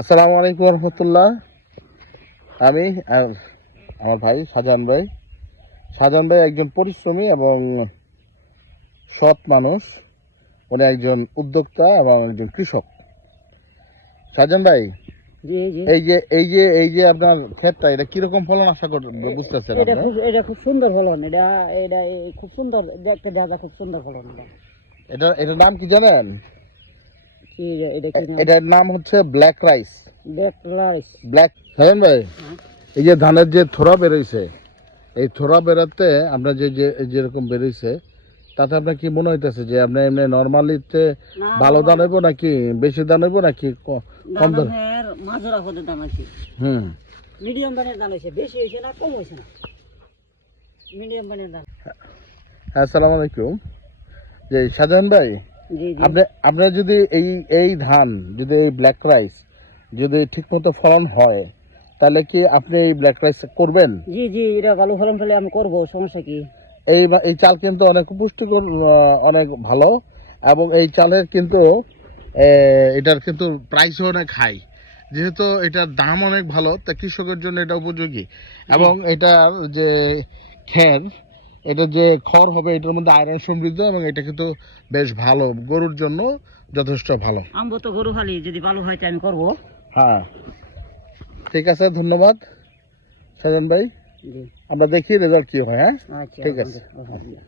আসসালামু আলাইকুম রহমতুল্লাহ। আমি আর আমার ভাই শাহজাহান ভাই। শাহজাহান ভাই একজন পরিশ্রমী এবং সৎ মানুষ। উনি একজন উদ্যোক্তা এবং একজন কৃষক। শাহজাহান ভাই, জি জি এই যে আপনার ক্ষেতটা, এটা কিরকম ফলন আশা বুঝতেছেন এটা আপনি? এটা খুব সুন্দর ফলন। এটা এটা খুব সুন্দর দেখতে, দেখা যায় খুব সুন্দর ফলন। এটার নাম কি জানেন? কি এটা কি নাম? এটার নাম হচ্ছে black rice. Black rice. Black, Shahjahan ভাই, এই যে ধানের যে থোড়া বেরোইছে, এই থোড়া বেরোতে আপনার যেরকম বেরোইছে, তাতে আপনার কি মনে হইতেছে যে আপনি এমনি নর্মালিতে ভালো দাম হইব নাকি বেশি দাম হইব নাকি কম দাম? মাজরা হতে দাম আছে, মিডিয়াম দানের দাম হয়েছে, বেশি হয়েছে না কম হয়েছে না, মিডিয়াম দানের দাম। আসসালামু আলাইকুম। যে শাহজাহান ভাই, জি জি আপনার যদি এই ধান, যদি এই ব্ল্যাক রাইস যদি ঠিকমতো ফলন হয়, তাহলে কি আপনি এই ব্ল্যাক রাইস করবেন? জি জি এটা ভালো ফলন পেলে আমি করব, সমস্যা কি? এই চাল কিন্তু অনেক পুষ্টিকর, অনেক ভালো, এবং এই চালের কিন্তু এটার কিন্তু প্রাইসও অনেক হাই। যেহেতু এটার দাম অনেক ভালো, তা কৃষকের জন্য এটা উপযোগী। এবং এটার যে খের, এটা যে খড় হবে, এটার মধ্যে আয়রন সমৃদ্ধ, এবং এটা কিন্তু বেশ ভালো, গরুর জন্য যথেষ্ট ভালো। আমবো তো গরু খালি, যদি ভালো হয় তাই আমি করবো। হ্যাঁ, ঠিক আছে, ধন্যবাদ শাহজাহান ভাই। জি আমরা দেখি রেজাল্ট কি হয়। হ্যাঁ, আচ্ছা, ঠিক আছে। আলহামদুলিল্লাহ।